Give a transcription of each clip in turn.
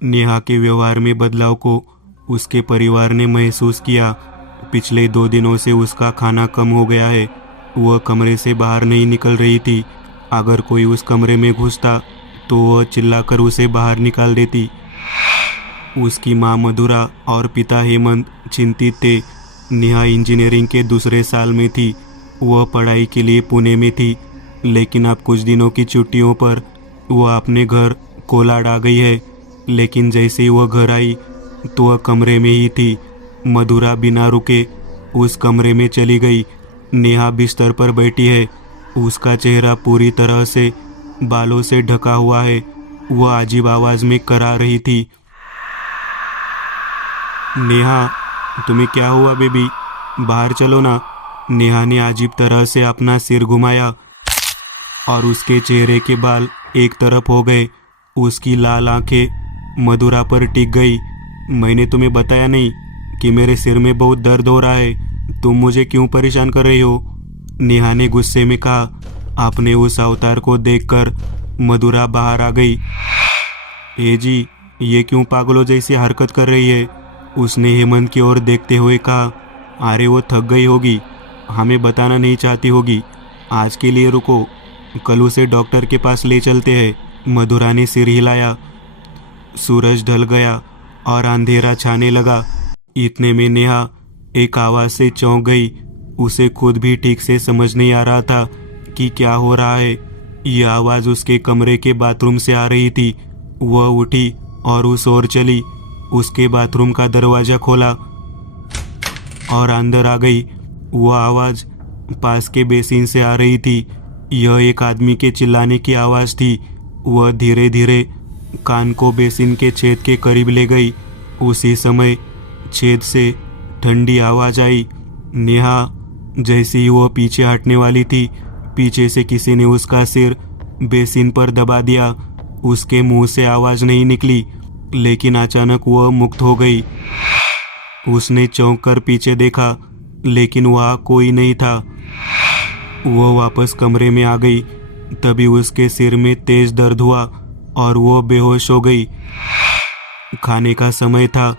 नेहा के व्यवहार में बदलाव को उसके परिवार ने महसूस किया। पिछले 2 दिनों से उसका खाना कम हो गया है। वह कमरे से बाहर नहीं निकल रही थी। अगर कोई उस कमरे में घुसता तो वह चिल्लाकर उसे बाहर निकाल देती। उसकी माँ मधुरा और पिता हेमंत चिंतित थे। नेहा इंजीनियरिंग के दूसरे साल में थी। वह पढ़ाई के लिए पुणे में थी, लेकिन अब कुछ दिनों की छुट्टियों पर वह अपने घर कोलाड आ गई है। लेकिन जैसे ही वह घर आई तो वह कमरे में ही थी। मधुरा बिना रुके उस कमरे में चली गई। नेहा बिस्तर पर बैठी है। उसका चेहरा पूरी तरह से बालों से ढका हुआ है। वह अजीब आवाज में करा रही थी, नेहा, तुम्हें क्या हुआ बेबी? बाहर चलो ना। नेहा ने अजीब तरह से अपना सिर घुमाया और उसके चेहरे के बाल एक तरफ हो गए। उसकी लाल आंखें मधुरा पर टिक गई। मैंने तुम्हें बताया नहीं कि मेरे सिर में बहुत दर्द हो रहा है? तुम मुझे क्यों परेशान कर रही हो? नेहा ने गुस्से में कहा। अपने उस अवतार को देखकर मधुरा बाहर आ गई। ए जी, ये क्यों पागलों जैसी हरकत कर रही है? उसने हेमंत की ओर देखते हुए कहा। अरे वो थक गई होगी, हमें बताना नहीं चाहती होगी। आज के लिए रुको, कल उसे डॉक्टर के पास ले चलते हैं। मधुरा ने सिर हिलाया। सूरज ढल गया और अंधेरा छाने लगा। इतने में नेहा एक आवाज से चौंक गई। उसे खुद भी ठीक से समझ नहीं आ रहा था कि क्या हो रहा है। यह आवाज उसके कमरे के बाथरूम से आ रही थी। वह उठी और उस ओर चली। उसके बाथरूम का दरवाजा खोला और अंदर आ गई। वह आवाज पास के बेसिन से आ रही थी। यह एक आदमी के चिल्लाने की आवाज थी। वह धीरे धीरे कान को बेसिन के छेद के करीब ले गई। उसी समय छेद से ठंडी आवाज आई, नेहा। जैसे ही वह पीछे हटने वाली थी, पीछे से किसी ने उसका सिर बेसिन पर दबा दिया। उसके मुंह से आवाज नहीं निकली, लेकिन अचानक वह मुक्त हो गई। उसने चौंक कर पीछे देखा, लेकिन वहाँ कोई नहीं था। वह वापस कमरे में आ गई। तभी उसके सिर में तेज दर्द हुआ और वह बेहोश हो गई। खाने का समय था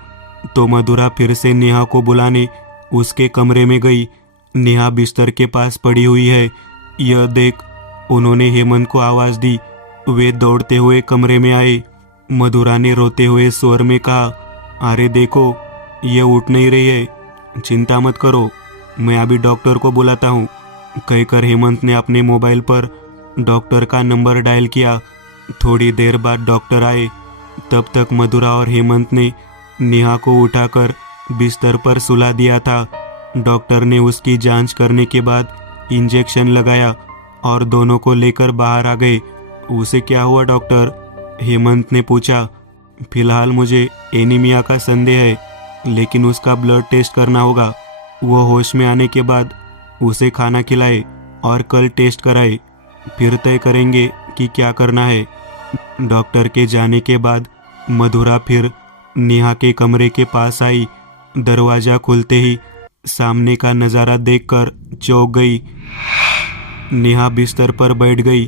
तो मधुरा फिर से नेहा को बुलाने उसके कमरे में गई। नेहा बिस्तर के पास पड़ी हुई है। यह देख उन्होंने हेमंत को आवाज दी। वे दौड़ते हुए कमरे में आए। मधुरा ने रोते हुए स्वर में कहा, अरे देखो, ये उठ नहीं रही है। चिंता मत करो, मैं अभी डॉक्टर को बुलाता हूँ। कहकर हेमंत ने अपने मोबाइल पर डॉक्टर का नंबर डायल किया। थोड़ी देर बाद डॉक्टर आए। तब तक मधुरा और हेमंत ने नेहा को उठाकर बिस्तर पर सुला दिया था। डॉक्टर ने उसकी जांच करने के बाद इंजेक्शन लगाया और दोनों को लेकर बाहर आ गए। उसे क्या हुआ डॉक्टर? हेमंत ने पूछा। फिलहाल मुझे एनीमिया का संदेह है, लेकिन उसका ब्लड टेस्ट करना होगा। वह होश में आने के बाद उसे खाना खिलाए और कल टेस्ट कराए, फिर तय करेंगे कि क्या करना है। डॉक्टर के जाने के बाद मधुरा फिर नेहा के कमरे के पास आई। दरवाजा खुलते ही सामने का नज़ारा देखकर चौंक गई। नेहा बिस्तर पर बैठ गई।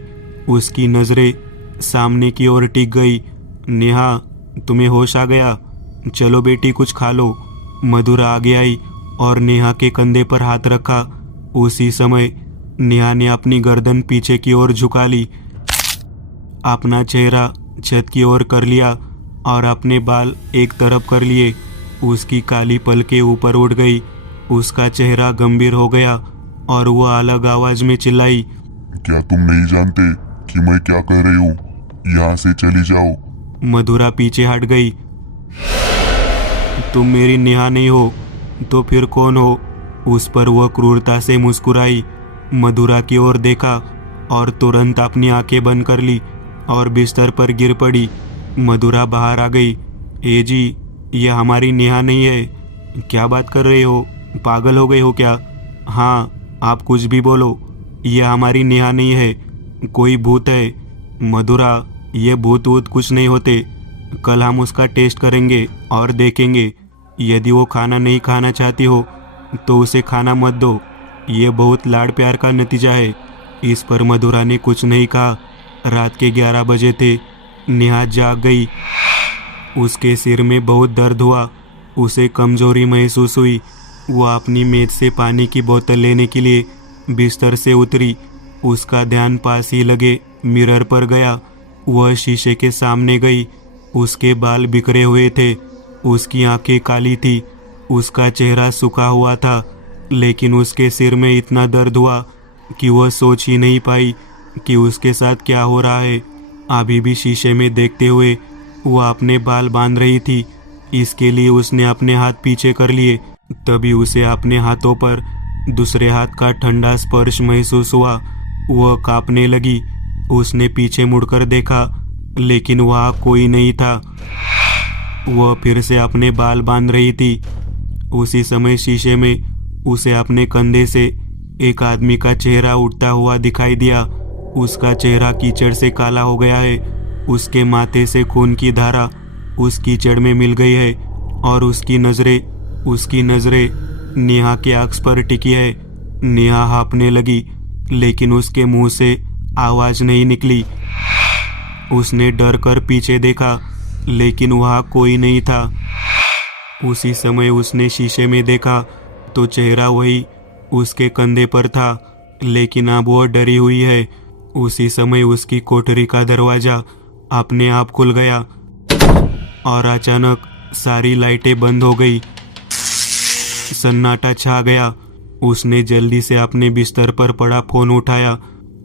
उसकी नज़रें सामने की ओर टिक गई। नेहा, तुम्हें होश आ गया? चलो बेटी, कुछ खा लो। मधुरा आगे आई और नेहा के कंधे पर हाथ रखा। उसी समय नेहा ने अपनी गर्दन पीछे की ओर झुका ली, अपना चेहरा छत की ओर कर लिया और अपने बाल एक तरफ कर लिए। उसकी काली पलकें ऊपर उठ गई। उसका चेहरा गंभीर हो गया और वह अलग आवाज में चिल्लाई, क्या तुम नहीं जानते कि मैं क्या कह रही हूँ? यहाँ से चली जाओ। मधुरा पीछे हट गई। तुम मेरी नेहा नहीं हो तो फिर कौन हो? उस पर वह क्रूरता से मुस्कुराई। मधुरा की ओर देखा और तुरंत अपनी आंखें बंद कर ली और बिस्तर पर गिर पड़ी। मधुरा बाहर आ गई। ए जी, ये हमारी नेहा नहीं है। क्या बात कर रहे हो? पागल हो गए हो क्या? हाँ, आप कुछ भी बोलो, ये हमारी नेहा नहीं है। कोई भूत है। मधुरा, ये भूत वूत कुछ नहीं होते। कल हम उसका टेस्ट करेंगे और देखेंगे। यदि वो खाना नहीं खाना चाहती हो तो उसे खाना मत दो। ये बहुत लाड़ प्यार का नतीजा है। इस पर मधुरा ने कुछ नहीं कहा। रात के 11 बजे थे। नेहा जाग गई उसके सिर में बहुत दर्द हुआ। उसे कमजोरी महसूस हुई। वह अपनी मेज से पानी की बोतल लेने के लिए बिस्तर से उतरी। उसका ध्यान पास ही लगे मिरर पर गया। वह शीशे के सामने गई। उसके बाल बिखरे हुए थे। उसकी आंखें काली थी। उसका चेहरा सूखा हुआ था, लेकिन उसके सिर में इतना दर्द हुआ कि वह सोच ही नहीं पाई कि उसके साथ क्या हो रहा है। अभी भी शीशे में देखते हुए वह अपने बाल बांध रही थी। इसके लिए उसने अपने हाथ पीछे कर लिए। तभी उसे अपने हाथों पर दूसरे हाथ का ठंडा स्पर्श महसूस हुआ। वह कांपने लगी। उसने पीछे मुड़कर देखा, लेकिन वहाँ कोई नहीं था। वह फिर से अपने बाल बांध रही थी। उसी समय शीशे में उसे अपने कंधे से एक आदमी का चेहरा उठता हुआ दिखाई दिया। उसका चेहरा कीचड़ से काला हो गया है। उसके माथे से खून की धारा उस कीचड़ में मिल गई है और उसकी नजरें नेहा के अक्स पर टिकी है। नेहा हाँफने लगी, लेकिन उसके मुंह से आवाज नहीं निकली। उसने डर कर पीछे देखा, लेकिन वहाँ कोई नहीं था। उसी समय उसने शीशे में देखा तो चेहरा वही उसके कंधे पर था, लेकिन अब वह डरी हुई है। उसी समय उसकी कोठरी का दरवाजा अपने आप खुल गया और अचानक सारी लाइटें बंद हो गई। सन्नाटा छा गया। उसने जल्दी से अपने बिस्तर पर पड़ा फोन उठाया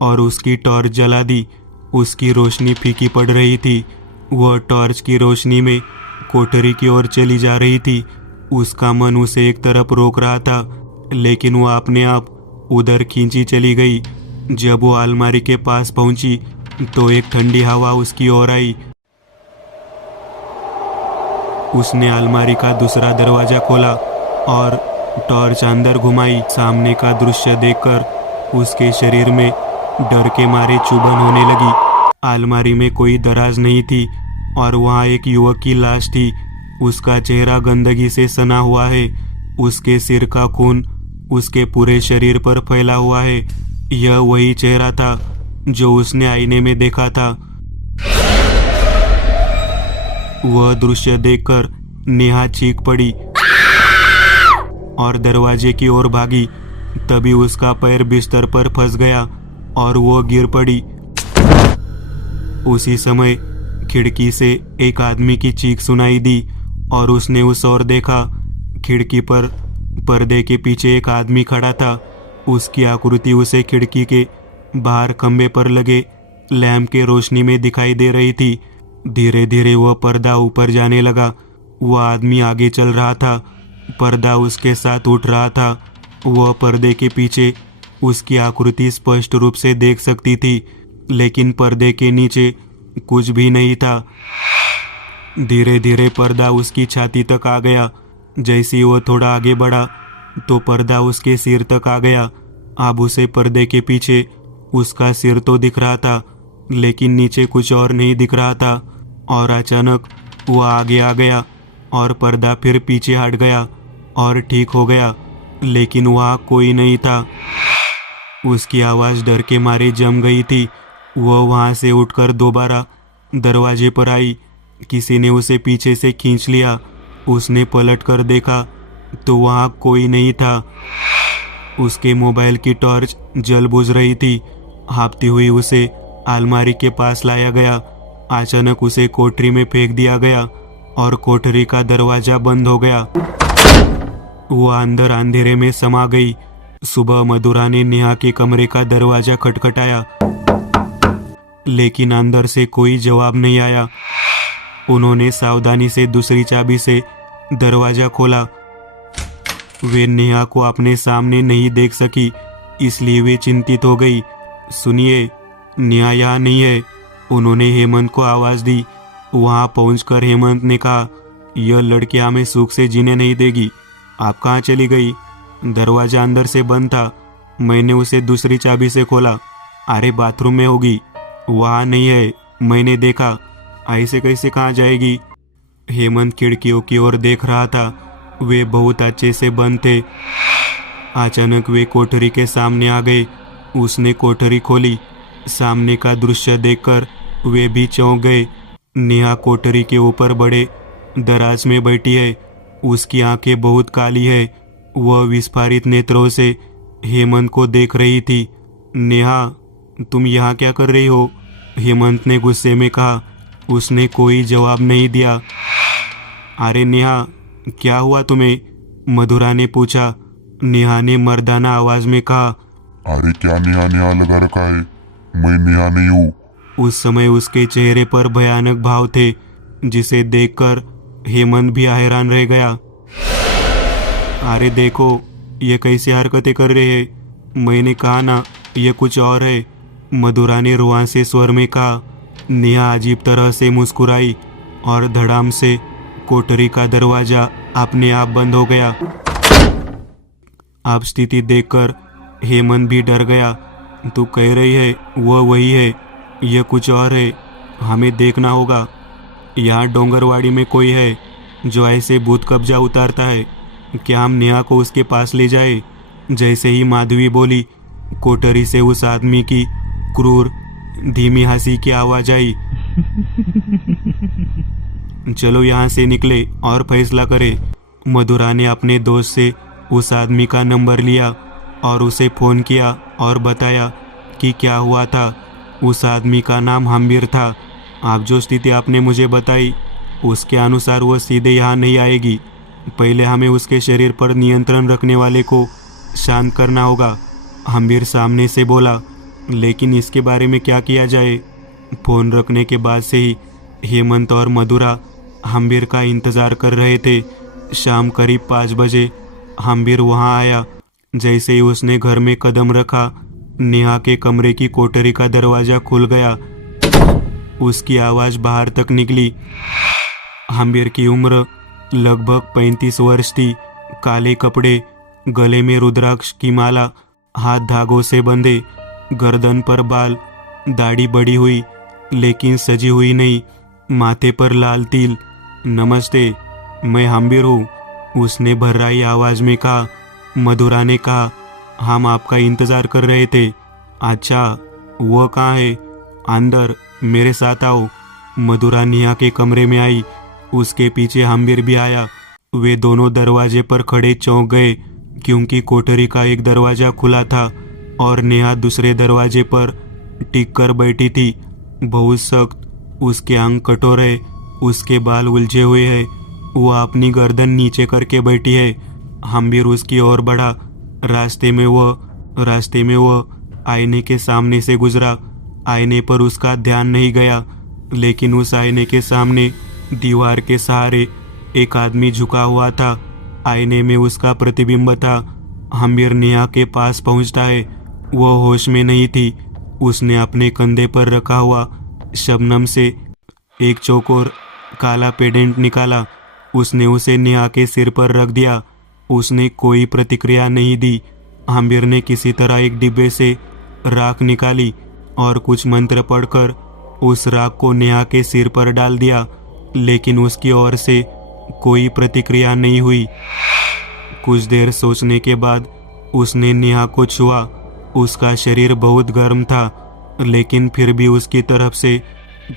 और उसकी टॉर्च जला दी। उसकी रोशनी फीकी पड़ रही थी। वह टॉर्च की रोशनी में कोठरी की ओर चली जा रही थी। उसका मन उसे एक तरफ रोक रहा था, लेकिन वह अपने आप उधर खींची चली गई। जब वो अलमारी के पास पहुंची तो एक ठंडी हवा उसकी ओर आई। उसने अलमारी का दूसरा दरवाजा खोला और टॉर्च अंदर घुमाई। सामने का दृश्य देखकर उसके शरीर में डर के मारे चुभन होने लगी। अलमारी में कोई दराज नहीं थी और वहाँ एक युवक की लाश थी। उसका चेहरा गंदगी से सना हुआ है। उसके सिर का खून उसके पूरे शरीर पर फैला हुआ है। यह वही चेहरा था जो उसने आईने में देखा था। वह दृश्य देखकर नेहा चीख पड़ी और दरवाजे की ओर भागी। तभी उसका पैर बिस्तर पर फंस गया और वो गिर पड़ी। उसी समय खिड़की से एक आदमी की चीख सुनाई दी और उसने उस ओर देखा। खिड़की पर पर्दे के पीछे एक आदमी खड़ा था। उसकी आकृति उसे खिड़की के बाहर खंबे पर लगे लैंप के रोशनी में दिखाई दे रही थी। धीरे धीरे वह पर्दा ऊपर जाने लगा। वह आदमी आगे चल रहा था। पर्दा उसके साथ उठ रहा था। वह पर्दे के पीछे उसकी आकृति स्पष्ट रूप से देख सकती थी, लेकिन पर्दे के नीचे कुछ भी नहीं था। धीरे धीरे पर्दा उसकी छाती तक आ गया। जैसे ही वह थोड़ा आगे बढ़ा तो पर्दा उसके सिर तक आ गया। अब उसे पर्दे के पीछे उसका सिर तो दिख रहा था, लेकिन नीचे कुछ और नहीं दिख रहा था। और अचानक वह आगे आ गया और पर्दा फिर पीछे हट गया और ठीक हो गया, लेकिन वहाँ कोई नहीं था। उसकी आवाज़ डर के मारे जम गई थी। वह वहाँ से उठकर दोबारा दरवाजे पर आई। किसी ने उसे पीछे से खींच लिया। उसने पलट कर देखा तो वहाँ कोई नहीं था। उसके मोबाइल की टॉर्च जल बुझ रही थी। हाँफती हुई उसे अलमारी के पास लाया गया। अचानक उसे कोठरी में फेंक दिया गया और कोठरी का दरवाजा बंद हो गया। वह अंदर अंधेरे में समा गई। सुबह मधुरा ने नेहा के कमरे का दरवाजा खटखटाया, लेकिन अंदर से कोई जवाब नहीं आया। उन्होंने सावधानी से दूसरी चाबी से दरवाजा खोला। वे नेहा को अपने सामने नहीं देख सकी, इसलिए वे चिंतित हो गई। सुनिए, नेहा यहाँ नहीं है। उन्होंने हेमंत को आवाज़ दी। वहाँ पहुंचकर हेमंत ने कहा, यह लड़की हमें सुख से जीने नहीं देगी। आप कहाँ चली गई? दरवाजा अंदर से बंद था। मैंने उसे दूसरी चाबी से खोला। अरे बाथरूम में होगी। वहाँ नहीं है, मैंने देखा। ऐसे कैसे कहाँ जाएगी? हेमंत खिड़कियों की ओर देख रहा था। वे बहुत अच्छे से बंद थे। अचानक वे कोठरी के सामने आ गए। उसने कोठरी खोली। सामने का दृश्य देखकर वे भी चौंक गए। नेहा कोठरी के ऊपर बड़े दराज में बैठी है। उसकी आंखें बहुत काली है। वह विस्फारित नेत्रों से हेमंत को देख रही थी। नेहा, तुम यहाँ क्या कर रही हो? हेमंत ने गुस्से में कहा। उसने कोई जवाब नहीं दिया। अरे नेहा, क्या हुआ तुम्हें? मधुरा ने पूछा। नेहा ने मर्दाना आवाज में कहा। अरे क्या नेहा नेहा लगा रखा है, मैं नेहा नहीं हूँ। उस समय उसके चेहरे पर भयानक भाव थे, जिसे देखकर हेमंत भी हैरान रह गया। अरे देखो, ये कैसी हरकतें कर रहे हैं। मैंने कहा ना, ये कुछ और है। मधुरा ने रुआंसे स्वर में कहा। नेहा अजीब तरह से मुस्कुराई और धड़ाम से कोठरी का दरवाजा अपने आप बंद हो गया। अब स्थिति देखकर हेमंत भी डर गया। तू कह रही है वह वही है, यह कुछ और है। हमें देखना होगा। यहाँ डोंगरवाड़ी में कोई है जो ऐसे भूत कब्जा उतारता है। क्या हम नेहा को उसके पास ले जाए? जैसे ही माधवी बोली, कोठरी से उस आदमी की क्रूर धीमी हंसी की आवाज आई। चलो यहाँ से निकले और फैसला करें। मधुरा ने अपने दोस्त से उस आदमी का नंबर लिया और उसे फ़ोन किया और बताया कि क्या हुआ था। उस आदमी का नाम हम्बीर था। आप जो स्थिति आपने मुझे बताई, उसके अनुसार वो सीधे यहाँ नहीं आएगी। पहले हमें उसके शरीर पर नियंत्रण रखने वाले को शांत करना होगा। हम्बीर सामने से बोला। लेकिन इसके बारे में क्या किया जाए? फ़ोन रखने के बाद से ही हेमंत और मधुरा हम्बीर का इंतज़ार कर रहे थे। शाम करीब 5 बजे हम्बीर वहाँ आया। जैसे ही उसने घर में कदम रखा, नेहा के कमरे की कोठरी का दरवाज़ा खुल गया। उसकी आवाज़ बाहर तक निकली। हम्बीर की उम्र लगभग 35 वर्ष थी। काले कपड़े, गले में रुद्राक्ष की माला, हाथ धागों से बंधे, गर्दन पर बाल, दाढ़ी बड़ी हुई लेकिन सजी हुई नहीं, माथे पर लाल तिल। नमस्ते, मैं हम्बीर हूँ, उसने भर्राई आवाज में कहा। मधुरा ने कहा, हम आपका इंतजार कर रहे थे। अच्छा, वो कहाँ है? अंदर, मेरे साथ आओ। मधुरा नेहा के कमरे में आई। उसके पीछे हम्बीर भी आया। वे दोनों दरवाजे पर खड़े चौंक गए, क्योंकि कोठरी का एक दरवाजा खुला था और नेहा दूसरे दरवाजे पर टिक कर बैठी थी। बहुत सख्त, उसके अंग कठोर है, उसके बाल उलझे हुए हैं। वह अपनी गर्दन नीचे करके बैठी है। हम्बीर उसकी ओर बढ़ा। रास्ते में वह आईने के सामने से गुजरा। आईने पर उसका ध्यान नहीं गया, लेकिन उस आईने के सामने दीवार के सहारे एक आदमी झुका हुआ था। आईने में उसका प्रतिबिंब था। हम्बीर नेहा के पास पहुंचता है। वह होश में नहीं थी। उसने अपने कंधे पर रखा हुआ शबनम से एक चौकोर काला पेडेंट निकाला। उसने उसे नेहा के सिर पर रख दिया। उसने कोई प्रतिक्रिया नहीं दी। हम्बीर ने किसी तरह एक डिब्बे से राख निकाली और कुछ मंत्र पढ़कर उस राख को नेहा के सिर पर डाल दिया, लेकिन उसकी ओर से कोई प्रतिक्रिया नहीं हुई। कुछ देर सोचने के बाद उसने नेहा को छुआ। उसका शरीर बहुत गर्म था, लेकिन फिर भी उसकी तरफ से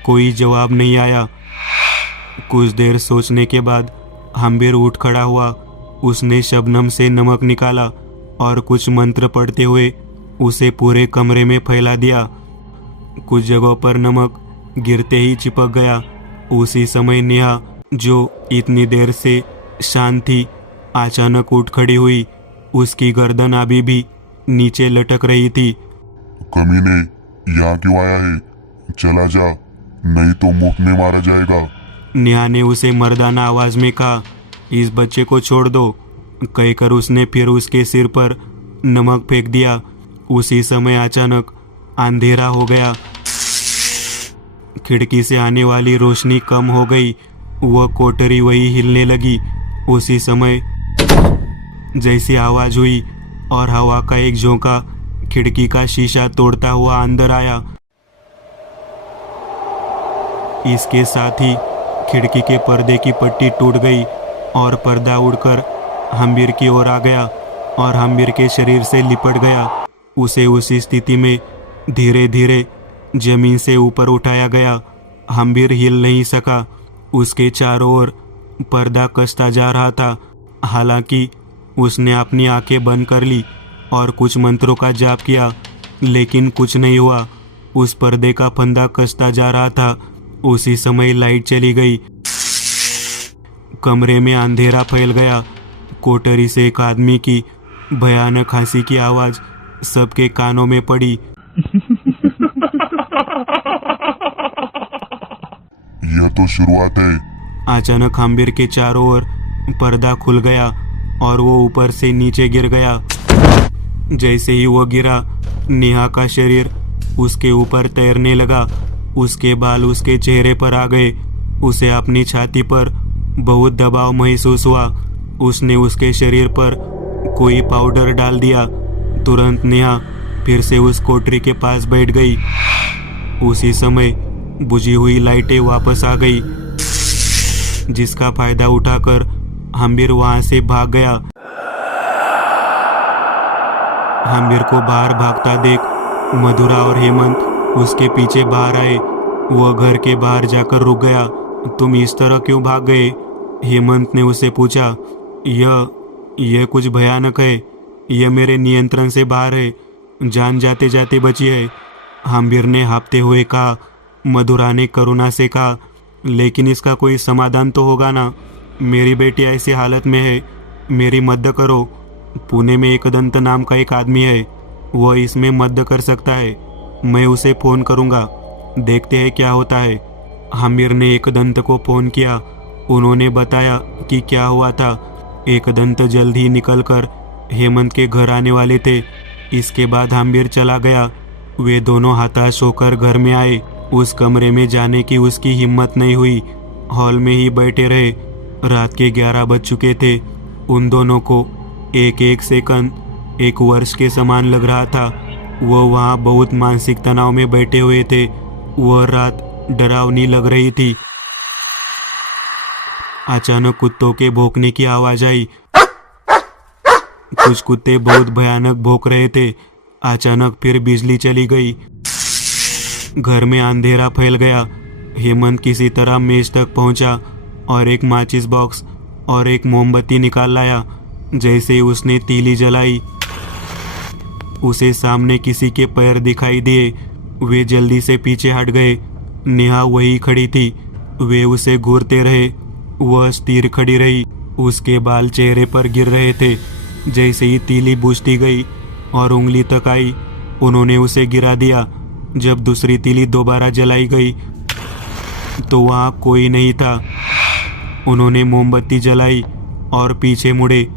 कोई जवाब नहीं आया। कुछ देर सोचने के बाद हम्बीर उठ खड़ा हुआ। उसने शबनम से नमक निकाला और कुछ मंत्र पढ़ते हुए उसे पूरे कमरे में फैला दिया। कुछ जगहों पर नमक गिरते ही चिपक गया। उसी समय नेहा, जो इतनी देर से शांत थी, अचानक उठ खड़ी हुई। उसकी गर्दन अभी भी नीचे लटक रही थी। कमीने, यहाँ क्यों आया है? चला जा, नहीं तो मुफ्त में मारा जाएगा। नेहा ने उसे मर्दाना आवाज में कहा। इस बच्चे को छोड़ दो, कहकर उसने फिर उसके सिर पर नमक फेंक दिया। उसी समय अचानक अंधेरा हो गया। खिड़की से आने वाली रोशनी कम हो गई। वह कोठरी वही हिलने लगी। उसी समय जैसी आवाज हुई और हवा का एक झोंका खिड़की का शीशा तोड़ता हुआ अंदर आया। इसके साथ ही खिड़की के पर्दे की पट्टी टूट गई और पर्दा उड़कर हम्बीर की ओर आ गया और हम्बीर के शरीर से लिपट गया। उसे उसी स्थिति में धीरे धीरे जमीन से ऊपर उठाया गया। हम्बीर हिल नहीं सका। उसके चारों ओर पर्दा कसता जा रहा था। हालांकि उसने अपनी आंखें बंद कर ली और कुछ मंत्रों का जाप किया, लेकिन कुछ नहीं हुआ। उस पर्दे का फंदा कसता जा रहा था। उसी समय लाइट चली गई। कमरे में अंधेरा फैल गया। कोठरी से एक आदमी की भयानक हंसी की आवाज सबके कानों में पड़ी। यह तो शुरुआत है। अचानक हम्बीर के चारों ओर पर्दा खुल गया और वो ऊपर से नीचे गिर गया। जैसे ही वो गिरा, नेहा का शरीर उसके ऊपर तैरने लगा। उसके बाल उसके चेहरे पर आ गए। उसे अपनी छाती पर बहुत दबाव महसूस हुआ। उसने उसके शरीर पर कोई पाउडर डाल दिया। तुरंत नेहा फिर से उस कोठरी के पास बैठ गई। उसी समय बुझी हुई लाइटें वापस आ गई, जिसका फायदा उठाकर हम्बीर वहां से भाग गया। हम्बीर को बाहर भागता देख मधुरा और हेमंत उसके पीछे बाहर आए। वह घर के बाहर जाकर रुक गया। तुम इस तरह क्यों भाग गए? हेमंत ने उसे पूछा। यह कुछ भयानक है। यह मेरे नियंत्रण से बाहर है। जान जाते जाते बची है, हम्बीर ने हाँफते हुए कहा। मधुरा ने करुणा से कहा, लेकिन इसका कोई समाधान तो होगा ना। मेरी बेटी ऐसी हालत में है, मेरी मदद करो। पुणे में एकदंत नाम का एक आदमी है, वह इसमें मदद कर सकता है। मैं उसे फ़ोन करूँगा, देखते हैं क्या होता है। हम्बीर ने एकदंत को फ़ोन किया। उन्होंने बताया कि क्या हुआ था। एकदंत जल्द ही निकलकर हेमंत के घर आने वाले थे। इसके बाद हम्बीर चला गया। वे दोनों हताश होकर घर में आए। उस कमरे में जाने की उसकी हिम्मत नहीं हुई। हॉल में ही बैठे रहे। रात के 11 बज चुके थे। उन दोनों को एक एक सेकंड एक वर्ष के समान लग रहा था। वो वहाँ बहुत मानसिक तनाव में बैठे हुए थे। वह रात डरावनी लग रही थी। अचानक कुत्तों के भौंकने की आवाज आई। कुछ कुत्ते बहुत भयानक भौंक रहे थे। अचानक फिर बिजली चली गई। घर में अंधेरा फैल गया। हेमंत किसी तरह मेज तक पहुंचा और एक माचिस बॉक्स और एक मोमबत्ती निकाल लाया। जैसे ही उसने तीली जलाई, उसे सामने किसी के पैर दिखाई दिए। वे जल्दी से पीछे हट गए। नेहा वही खड़ी थी। वे उसे घूरते रहे। वह स्थिर खड़ी रही। उसके बाल चेहरे पर गिर रहे थे। जैसे ही तीली बुझती गई और उंगली तक आई, उन्होंने उसे गिरा दिया। जब दूसरी तीली दोबारा जलाई गई तो वहाँ कोई नहीं था। उन्होंने मोमबत्ती जलाई और पीछे मुड़े,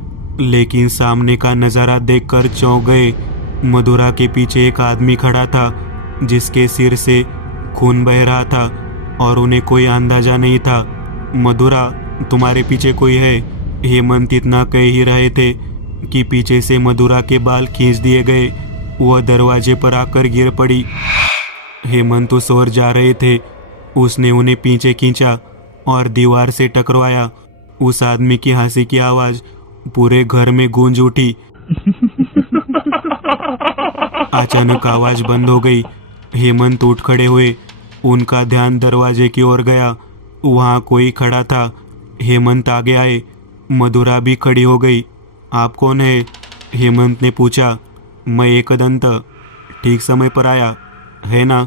लेकिन सामने का नज़ारा देखकर चौंक गए। मधुरा के पीछे एक आदमी खड़ा था, जिसके सिर से खून बह रहा था और उन्हें कोई अंदाजा नहीं था। मधुरा, तुम्हारे पीछे कोई है। हेमंत इतना कह ही रहे थे कि पीछे से मधुरा के बाल खींच दिए गए। वह दरवाजे पर आकर गिर पड़ी। हेमंत उस ओर जा रहे थे। उसने उन्हें पीछे खींचा और दीवार से टकराया। उस आदमी की हंसी की आवाज पूरे घर में गूंज उठी। अचानक आवाज बंद हो गई। हेमंत उठ खड़े हुए। उनका ध्यान दरवाजे की ओर गया। वहाँ कोई खड़ा था। हेमंत आगे आए। मधुरा भी खड़ी हो गई। आप कौन है? हेमंत ने पूछा। मैं एकदंत। ठीक समय पर आया है ना?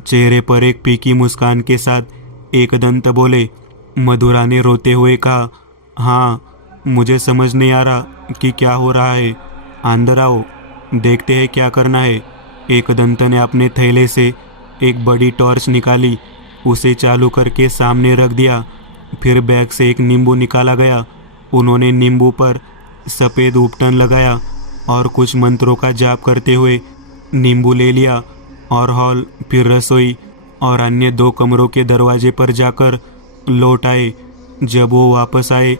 चेहरे पर एक फीकी मुस्कान के साथ एकदंत बोले। मधुरा ने रोते हुए कहा, हाँ, मुझे समझ नहीं आ रहा कि क्या हो रहा है। अंदर आओ, देखते हैं क्या करना है। एकदंत ने अपने थैले से एक बड़ी टॉर्च निकाली। उसे चालू करके सामने रख दिया। फिर बैग से एक नींबू निकाला गया। उन्होंने नींबू पर सफ़ेद उपटन लगाया और कुछ मंत्रों का जाप करते हुए नींबू ले लिया और हॉल, फिर रसोई और अन्य 2 कमरों के दरवाजे पर जाकर लौट आए। जब वो वापस आए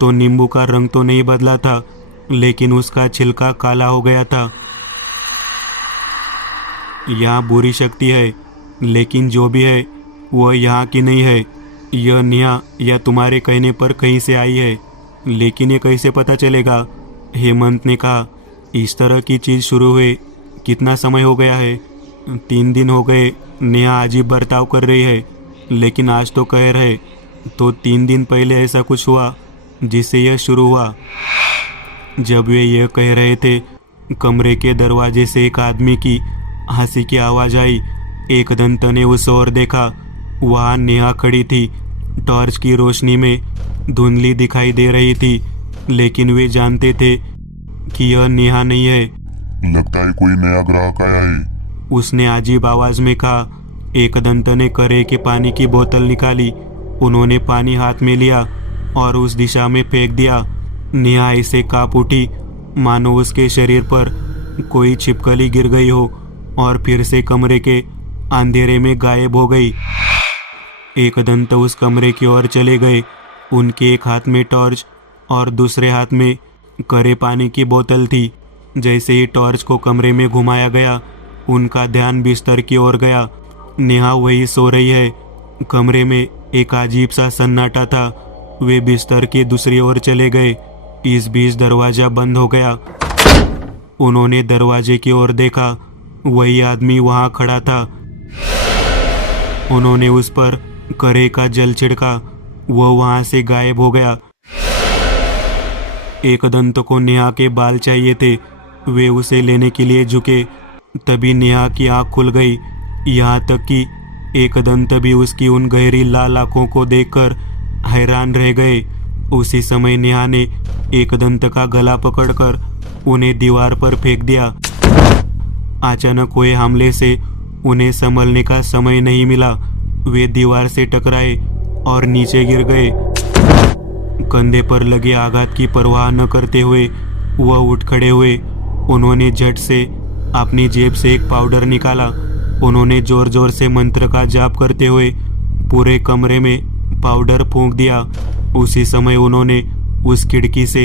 तो नींबू का रंग तो नहीं बदला था, लेकिन उसका छिलका काला हो गया था। यहाँ बुरी शक्ति है, लेकिन जो भी है वह यहाँ की नहीं है। यह नेहा या तुम्हारे कहने पर कहीं से आई है, लेकिन ये कैसे पता चलेगा? हेमंत ने कहा। इस तरह की चीज़ शुरू हुए कितना समय हो गया है? 3 दिन हो गए। नेहा अजीब बर्ताव कर रही है। लेकिन आज तो कहर है। तो 3 दिन पहले ऐसा कुछ हुआ जिससे यह शुरू हुआ। जब वे यह कह रहे थे, कमरे के दरवाजे से एक आदमी की हंसी की आवाज़ आई। एकदंत ने उस ओर देखा। वहाँ नेहा खड़ी थी। टॉर्च की रोशनी में धुंधली दिखाई दे रही थी, लेकिन वे जानते थे कि यह नेहा नहीं है। लगता है कोई नया ग्राहक आया है। उसने अजीब आवाज में कहा। एकदंत ने करे के पानी की बोतल निकाली। उन्होंने पानी हाथ में लिया और उस दिशा में फेंक दिया। नेहा ऐसे कांप उठी मानो उसके शरीर पर कोई छिपकली गिर गई हो और फिर से कमरे के अंधेरे में गायब हो गई। एकदंत उस कमरे की ओर चले गए। उनके एक हाथ में टॉर्च और दूसरे हाथ में करे पानी की बोतल थी। जैसे ही टॉर्च को कमरे में घुमाया गया, उनका ध्यान बिस्तर की ओर गया। नेहा वही सो रही है। कमरे में एक अजीब सा सन्नाटा था। वे बिस्तर की दूसरी ओर चले गए। इस बीच दरवाजा बंद हो गया। उन्होंने दरवाजे की ओर देखा। वही आदमी वहां खड़ा था। उन्होंने उस पर करे का जल छिड़का। वह वहां से गायब हो गया। एकदंत को नेहा के बाल चाहिए थे। वे उसे लेने के लिए झुके। तभी नेहा की आंख खुल गई। यहाँ तक कि एकदंत भी उसकी उन गहरी लाल आंखों को देखकर हैरान रह गए। उसी समय नेहा ने एकदंत का गला पकड़कर उन्हें दीवार पर फेंक दिया। अचानक हुए हमले से उन्हें संभलने का समय नहीं मिला। वे दीवार से टकराए और नीचे गिर गए। कंधे पर लगे आघात की परवाह न करते हुए वह उठ खड़े हुए। उन्होंने झट से अपनी जेब से एक पाउडर निकाला। उन्होंने जोर जोर से मंत्र का जाप करते हुए पूरे कमरे में पाउडर फूंक दिया। उसी समय उन्होंने उस खिड़की से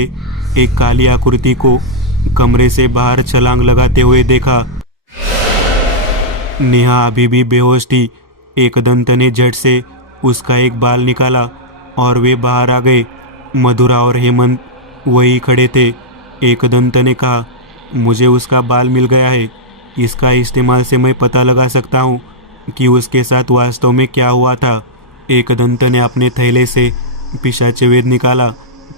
एक काली आकृति को कमरे से बाहर छलांग लगाते हुए देखा। नेहा अभी भी बेहोश थी। एकदंत ने झट से उसका एक बाल निकाला और वे बाहर आ गए। मधुरा और हेमंत वही खड़े थे। एकदंत ने कहा, मुझे उसका बाल मिल गया है। इसका इस्तेमाल से मैं पता लगा सकता हूँ कि उसके साथ वास्तव में क्या हुआ था। एकदंत ने अपने थैले से पिशाचवेद निकाला।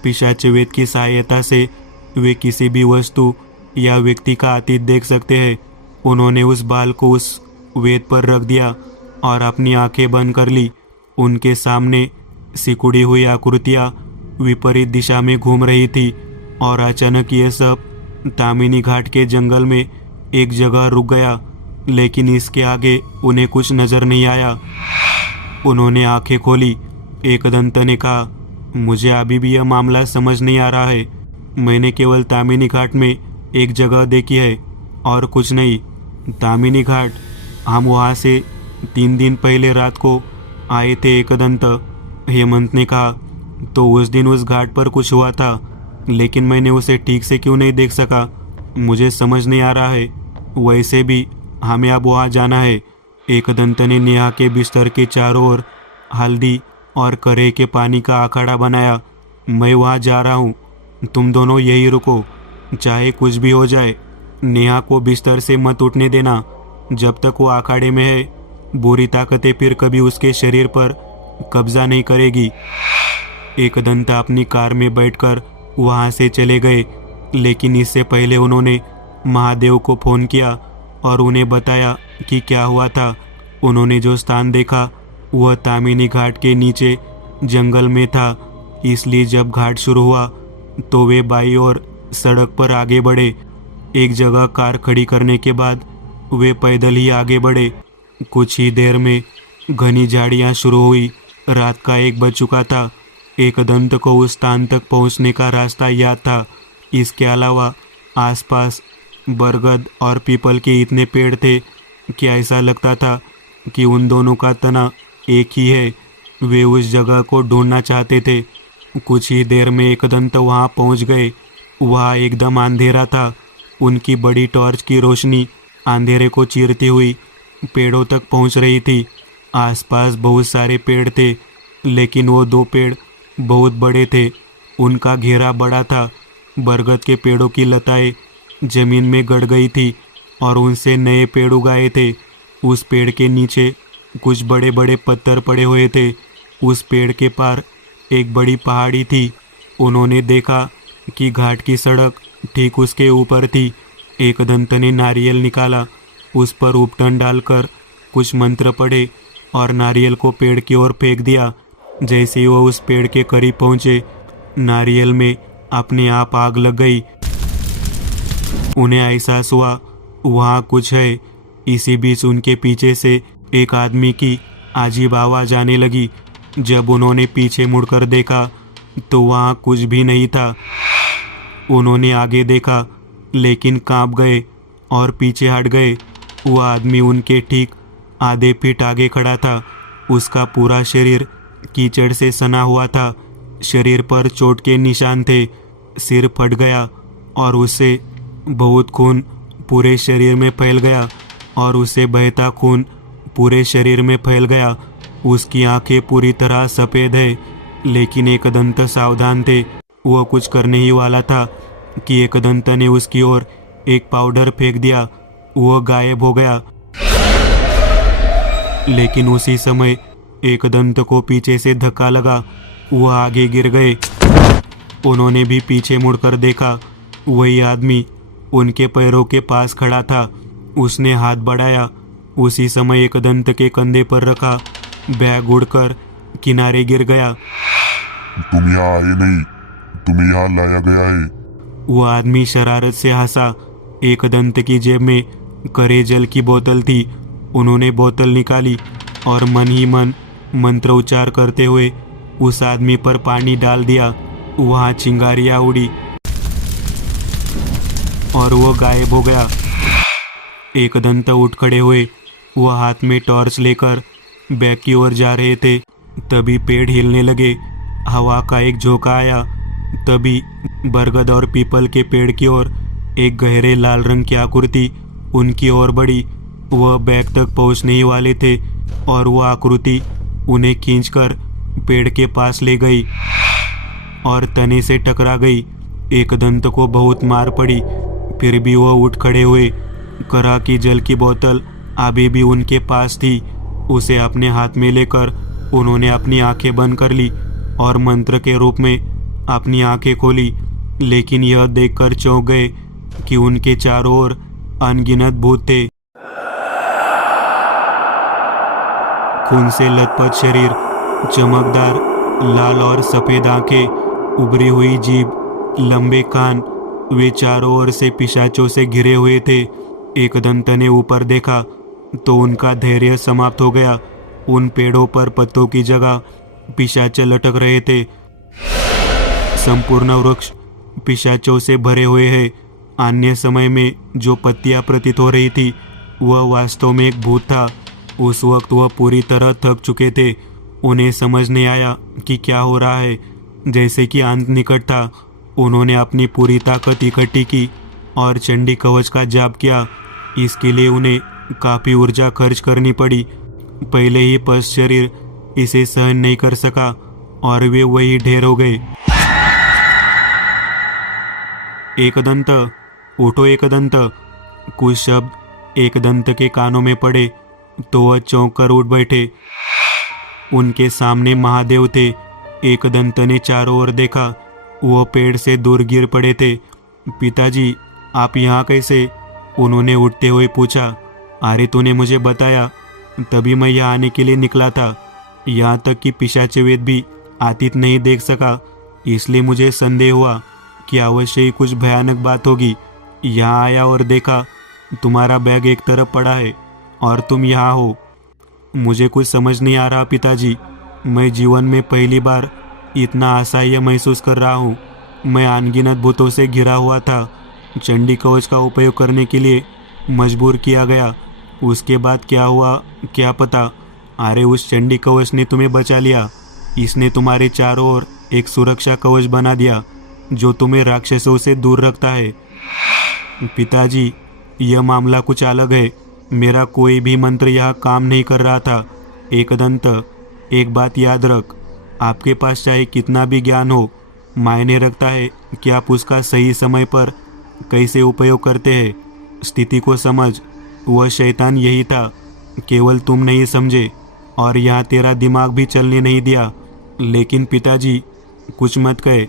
पिशाचवेद की सहायता से वे किसी भी वस्तु या व्यक्ति का अतीत देख सकते हैं। उन्होंने उस बाल को उस वेद पर रख दिया और अपनी आंखें बंद कर ली। उनके सामने सिकुड़ी हुई आकृतियाँ विपरीत दिशा में घूम रही थी और अचानक ये सब तामिनी घाट के जंगल में एक जगह रुक गया। लेकिन इसके आगे उन्हें कुछ नजर नहीं आया। उन्होंने आंखें खोली। एकदंत ने कहा, मुझे अभी भी यह मामला समझ नहीं आ रहा है। मैंने केवल तामिनी घाट में एक जगह देखी है और कुछ नहीं। तामिनी घाट, हम वहाँ से 3 दिन पहले रात को आए थे। एकदंत, हेमंत ने कहा, तो उस दिन उस घाट पर कुछ हुआ था, लेकिन मैंने उसे ठीक से क्यों नहीं देख सका, मुझे समझ नहीं आ रहा है। वैसे भी हमें अब वहाँ जाना है। एकदंत ने नेहा के बिस्तर के चारों ओर हल्दी और करे के पानी का अखाड़ा बनाया। मैं वहाँ जा रहा हूँ, तुम दोनों यही रुको, चाहे कुछ भी हो जाए। नेहा को बिस्तर से मत उठने देना। जब तक वो अखाड़े में है, बुरी ताकतें फिर कभी उसके शरीर पर कब्जा नहीं करेगी। एकदंत अपनी कार में बैठकर वहाँ से चले गए, लेकिन इससे पहले उन्होंने महादेव को फ़ोन किया और उन्हें बताया कि क्या हुआ था। उन्होंने जो स्थान देखा वह तामिनी घाट के नीचे जंगल में था। इसलिए जब घाट शुरू हुआ तो वे बाई और सड़क पर आगे बढ़े। एक जगह कार खड़ी करने के बाद वे पैदल ही आगे बढ़े। कुछ ही देर में घनी झाड़ियाँ शुरू हुई। रात का 1 बज चुका था। एकदंत को उस स्थान तक पहुंचने का रास्ता याद था। इसके अलावा आसपास बरगद और पीपल के इतने पेड़ थे कि ऐसा लगता था कि उन दोनों का तना एक ही है। वे उस जगह को ढूंढना चाहते थे। कुछ ही देर में एकदंत वहां पहुंच गए। वहाँ एकदम अंधेरा था। उनकी बड़ी टॉर्च की रोशनी अंधेरे को चीरती हुई पेड़ों तक पहुंच रही थी। आसपास बहुत सारे पेड़ थे, लेकिन वो 2 पेड़ बहुत बड़े थे। उनका घेरा बड़ा था। बरगद के पेड़ों की लताएं जमीन में गड़ गई थी और उनसे नए पेड़ उगाए थे। उस पेड़ के नीचे कुछ बड़े बड़े पत्थर पड़े हुए थे। उस पेड़ के पार एक बड़ी पहाड़ी थी। उन्होंने देखा कि घाट की सड़क ठीक उसके ऊपर थी। एकदंत ने नारियल निकाला, उस पर उपटन डालकर कुछ मंत्र पढ़े और नारियल को पेड़ की ओर फेंक दिया। जैसे ही वह उस पेड़ के करीब पहुंचे, नारियल में अपने आप आग लग गई। उन्हें एहसास हुआ वहाँ कुछ है। इसी बीच उनके पीछे से एक आदमी की अजीब आवाज़ आने लगी। जब उन्होंने पीछे मुड़कर देखा तो वहाँ कुछ भी नहीं था। उन्होंने आगे देखा लेकिन कांप गए और पीछे हट गए। वह आदमी उनके ठीक आधे फीट आगे खड़ा था। उसका पूरा शरीर कीचड़ से सना हुआ था। शरीर पर चोट के निशान थे। सिर फट गया और उससे बहुत खून पूरे शरीर में फैल गया और उससे बहता खून पूरे शरीर में फैल गया। उसकी आंखें पूरी तरह सफ़ेद है, लेकिन एकदंत सावधान थे। वह कुछ करने ही वाला था कि एकदंत ने उसकी ओर एक पाउडर फेंक दिया। वह गायब हो गया। लेकिन उसी समय एकदंत को पीछे से धक्का लगा। वह आगे गिर गए। उन्होंने भी पीछे मुड़कर देखा। वही आदमी उनके पैरों के पास खड़ा था। उसने हाथ बढ़ाया। उसी समय एकदंत के कंधे पर रखा बैग उड़कर किनारे गिर गया। तुम यहाँ आए नहीं, तुम्हें यहाँ लाया गया है। वह आदमी शरारत से हंसा। एकदंत की जेब में करे जल की बोतल थी। उन्होंने बोतल निकाली और मन ही मन मंत्र उच्चार करते हुए उस आदमी पर पानी डाल दिया। वहाँ चिंगारियाँ उड़ी और वो गायब हो गया। एकदंत उठ खड़े हुए। वह हाथ में टॉर्च लेकर बैग की ओर जा रहे थे। तभी पेड़ हिलने लगे। हवा का एक झोंका आया। तभी बरगद और पीपल के पेड़ की ओर एक गहरे लाल रंग की आकृति उनकी ओर बढ़ी। वह बैग तक पहुंचने ही वाले थे और वह आकृति उन्हें खींचकर पेड़ के पास ले गई और तने से टकरा गई। एकदंत को बहुत मार पड़ी, फिर भी वह उठ खड़े हुए। करा की जल की बोतल अभी भी उनके पास थी। उसे अपने हाथ में लेकर उन्होंने अपनी आंखें बंद कर ली और मंत्र के रूप में अपनी आंखें खोली। लेकिन यह देखकर चौंक गए कि उनके चारों ओर अनगिनत भूत थे। खून से लथपथ शरीर, चमकदार लाल और सफ़ेद आंखें, उभरी हुई जीभ, लंबे कान, वे चारों ओर से पिशाचों से घिरे हुए थे। एकदंत ने ऊपर देखा तो उनका धैर्य समाप्त हो गया। उन पेड़ों पर पत्तों की जगह पिशाच लटक रहे थे। संपूर्ण वृक्ष पिशाचों से भरे हुए हैं। अन्य समय में जो पत्तियां प्रतीत हो रही थी वह वास्तव में एक भूत था। उस वक्त वह पूरी तरह थक चुके थे। उन्हें समझ नहीं आया कि क्या हो रहा है। जैसे कि अंत निकट था, उन्होंने अपनी पूरी ताकत इकट्ठी की और चंडी कवच का जाप किया। इसके लिए उन्हें काफ़ी ऊर्जा खर्च करनी पड़ी। पहले ही पश शरीर इसे सहन नहीं कर सका और वे वही ढेर हो गए। एकदंत, उठो एकदंत! कुछ शब्द एकदंत के कानों में पड़े तो वह चौंक कर उठ बैठे। उनके सामने महादेव थे। एकदंत ने चारों ओर देखा। वह पेड़ से दूर गिर पड़े थे। पिताजी, आप यहाँ कैसे? उन्होंने उठते हुए पूछा। अरे तूने मुझे बताया, तभी मैं यहाँ आने के लिए निकला था। यहाँ तक कि पिशाच वेद भी आतिथ नहीं देख सका, इसलिए मुझे संदेह हुआ कि अवश्य ही कुछ भयानक बात होगी। यहाँ आया और देखा तुम्हारा बैग एक तरफ पड़ा है और तुम यहाँ हो। मुझे कुछ समझ नहीं आ रहा पिताजी। मैं जीवन में पहली बार इतना असहाय महसूस कर रहा हूँ। मैं अनगिनत भूतों से घिरा हुआ था। चंडी कवच का उपयोग करने के लिए मजबूर किया गया। उसके बाद क्या हुआ क्या पता। अरे उस चंडी कवच ने तुम्हें बचा लिया। इसने तुम्हारे चारों ओर एक सुरक्षा कवच बना दिया जो तुम्हें राक्षसों से दूर रखता है। पिताजी, यह मामला कुछ अलग है। मेरा कोई भी मंत्र यहाँ काम नहीं कर रहा था। एकदंत, एक बात याद रख, आपके पास चाहे कितना भी ज्ञान हो, मायने रखता है कि आप उसका सही समय पर कैसे उपयोग करते हैं। स्थिति को समझ। वह शैतान यही था, केवल तुम नहीं समझे। और यहाँ तेरा दिमाग भी चलने नहीं दिया। लेकिन पिताजी, कुछ मत कहे,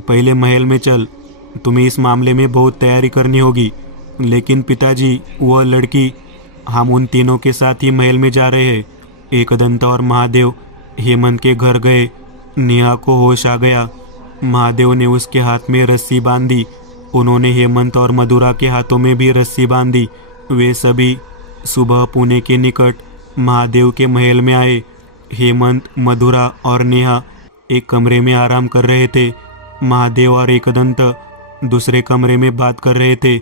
पहले महल में चल, तुम्हें इस मामले में बहुत तैयारी करनी होगी। लेकिन पिताजी, वह लड़की, हम उन तीनों के साथ ही महल में जा रहे हैं। एकदंत और महादेव हेमंत के घर गए। नेहा को होश आ गया। महादेव ने उसके हाथ में रस्सी बांधी। उन्होंने हेमंत और मधुरा के हाथों में भी रस्सी बांधी। वे सभी सुबह पुणे के निकट महादेव के महल में आए। हेमंत, मधुरा और नेहा एक कमरे में आराम कर रहे थे। महादेव और एकदंत दूसरे कमरे में बात कर रहे थे।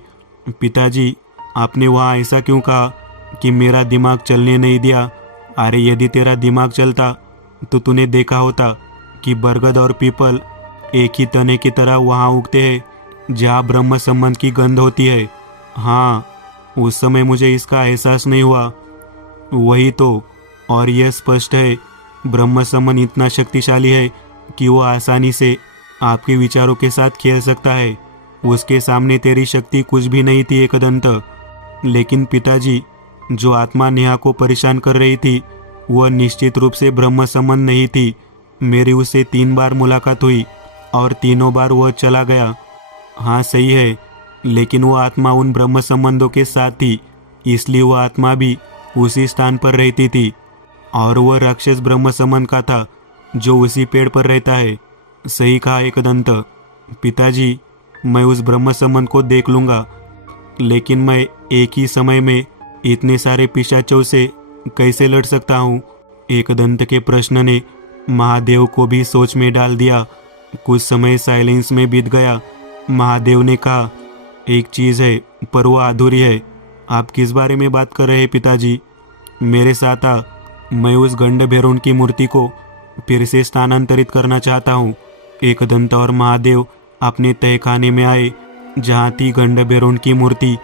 पिताजी, आपने वहाँ ऐसा क्यों कहा कि मेरा दिमाग चलने नहीं दिया? अरे यदि तेरा दिमाग चलता तो तूने देखा होता कि बरगद और पीपल एक ही तने की तरह वहाँ उगते हैं जहाँ ब्रह्म संबंध की गंध होती है। हाँ, उस समय मुझे इसका एहसास नहीं हुआ। वही तो, और यह स्पष्ट है, ब्रह्म संबंध इतना शक्तिशाली है कि वो आसानी से आपके विचारों के साथ खेल सकता है। उसके सामने तेरी शक्ति कुछ भी नहीं थी एकदंत। लेकिन पिताजी, जो आत्मा नेहा को परेशान कर रही थी वह निश्चित रूप से ब्रह्म संबंध नहीं थी। मेरी उससे 3 बार मुलाकात हुई और तीनों बार वह चला गया। हाँ सही है, लेकिन वह आत्मा उन ब्रह्म संबंधों के साथ थी, इसलिए वह आत्मा भी उसी स्थान पर रहती थी। और वह राक्षस ब्रह्म संबंध का था जो उसी पेड़ पर रहता है। सही कहा एकदंत। पिताजी, मैं उस ब्रह्म संबंध को देख लूँगा, लेकिन मैं एक ही समय में इतने सारे पिशाचों से कैसे लड़ सकता हूँ? एकदंत के प्रश्न ने महादेव को भी सोच में डाल दिया। कुछ समय साइलेंस में बीत गया। महादेव ने कहा, एक चीज़ है पर वह अधूरी है। आप किस बारे में बात कर रहे हैं पिताजी? मेरे साथ आ, मैं उस गंड भैरवन की मूर्ति को फिर से स्थानांतरित करना चाहता हूँ। एकदंत और महादेव अपने तहखाने में आए जहाँ थी गंड भैरवन की मूर्ति।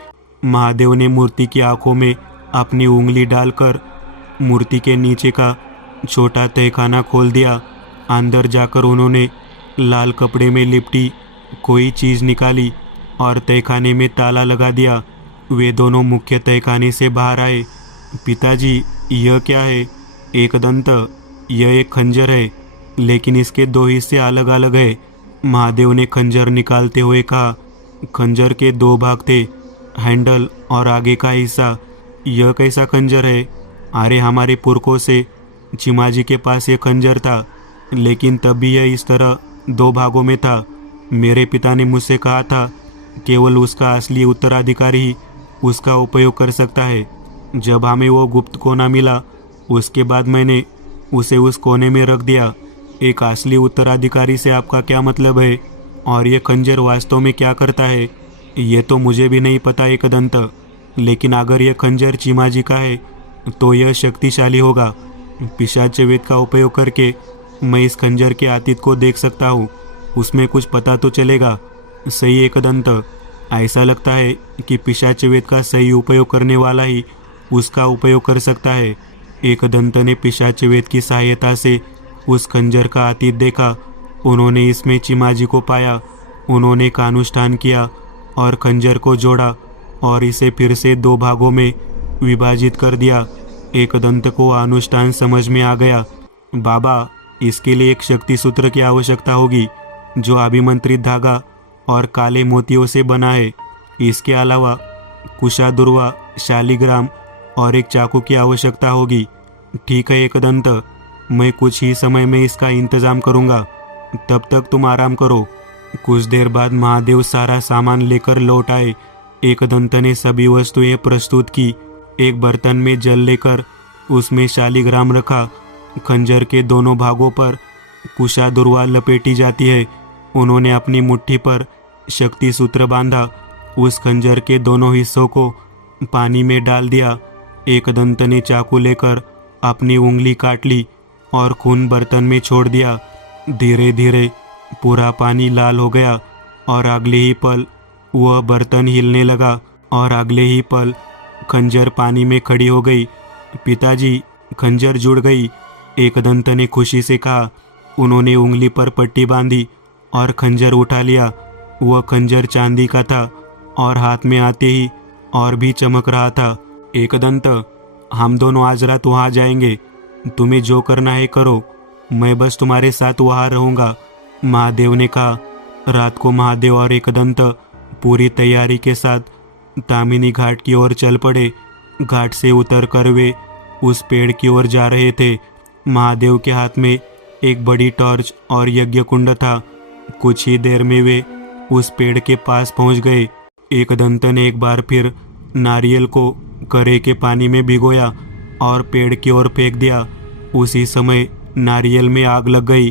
महादेव ने मूर्ति की आंखों में अपनी उंगली डालकर मूर्ति के नीचे का छोटा तहखाना खोल दिया। अंदर जाकर उन्होंने लाल कपड़े में लिपटी कोई चीज़ निकाली और तहखाने में ताला लगा दिया। वे दोनों मुख्य तहखाने से बाहर आए। पिताजी, यह क्या है? एकदंत, यह एक खंजर है, लेकिन इसके 2 हिस्से अलग अलग है। महादेव ने खंजर निकालते हुए कहा। खंजर के 2 भाग थे, हैंडल और आगे का हिस्सा। यह कैसा खंजर है? अरे हमारे पुरखों से चिमाजी के पास ये खंजर था, लेकिन तब भी यह इस तरह 2 भागों में था। मेरे पिता ने मुझसे कहा था केवल उसका असली उत्तराधिकारी ही उसका उपयोग कर सकता है। जब हमें वो गुप्त कोना मिला, उसके बाद मैंने उसे उस कोने में रख दिया। एक असली उत्तराधिकारी से आपका क्या मतलब है? और ये खंजर वास्तव में क्या करता है ये तो मुझे भी नहीं पता एकदंत। लेकिन अगर यह खंजर चिमाजी का है तो यह शक्तिशाली होगा। पिशाच वेद का उपयोग करके मैं इस खंजर के अतीत को देख सकता हूँ, उसमें कुछ पता तो चलेगा। सही एकदंत, ऐसा लगता है कि पिशाच वेद का सही उपयोग करने वाला ही उसका उपयोग कर सकता है। एकदंत ने पिशाच वेद की सहायता से उस खंजर का अतीत देखा। उन्होंने इसमें चिमाजी को पाया। उन्होंने एक अनुष्ठान किया और खंजर को जोड़ा और इसे फिर से 2 भागों में विभाजित कर दिया। एकदंत को अनुष्ठान समझ में आ गया। बाबा, इसके लिए एक शक्ति सूत्र की आवश्यकता होगी जो अभिमंत्रित धागा और काले मोतियों से बना है। इसके अलावा कुशादुर्वा, शालिग्राम और एक चाकू की आवश्यकता होगी। ठीक है एकदंत, मैं कुछ ही समय में इसका इंतजाम करूंगा। तब तक तुम आराम करो। कुछ देर बाद महादेव सारा सामान लेकर लौट आए। एकदंत ने सभी वस्तुएं प्रस्तुत की। एक बर्तन में जल लेकर उसमें शालिग्राम रखा। खंजर के दोनों भागों पर कुशादुर्वा लपेटी जाती है। उन्होंने अपनी मुट्ठी पर शक्ति सूत्र बांधा। उस खंजर के दोनों हिस्सों को पानी में डाल दिया। एकदंत ने चाकू लेकर अपनी उंगली काट ली और खून बर्तन में छोड़ दिया। धीरे धीरे पूरा पानी लाल हो गया और अगले ही पल वह बर्तन हिलने लगा और अगले ही पल खंजर पानी में खड़ी हो गई। पिताजी, खंजर जुड़ गई, एकदंत ने खुशी से कहा। उन्होंने उंगली पर पट्टी बांधी और खंजर उठा लिया। वह खंजर चांदी का था और हाथ में आते ही और भी चमक रहा था। एकदंत, हम दोनों आज रात वहाँ जाएंगे। तुम्हें जो करना है करो, मैं बस तुम्हारे साथ वहाँ रहूँगा। महादेव ने कहा। रात को महादेव और एकदंत पूरी तैयारी के साथ तामिनी घाट की ओर चल पड़े। घाट से उतरकर वे उस पेड़ की ओर जा रहे थे। महादेव के हाथ में एक बड़ी टॉर्च और यज्ञ कुंड था। कुछ ही देर में वे उस पेड़ के पास पहुंच गए। एकदंत ने एक बार फिर नारियल को करे के पानी में भिगोया और पेड़ की ओर फेंक दिया। उसी समय नारियल में आग लग गई।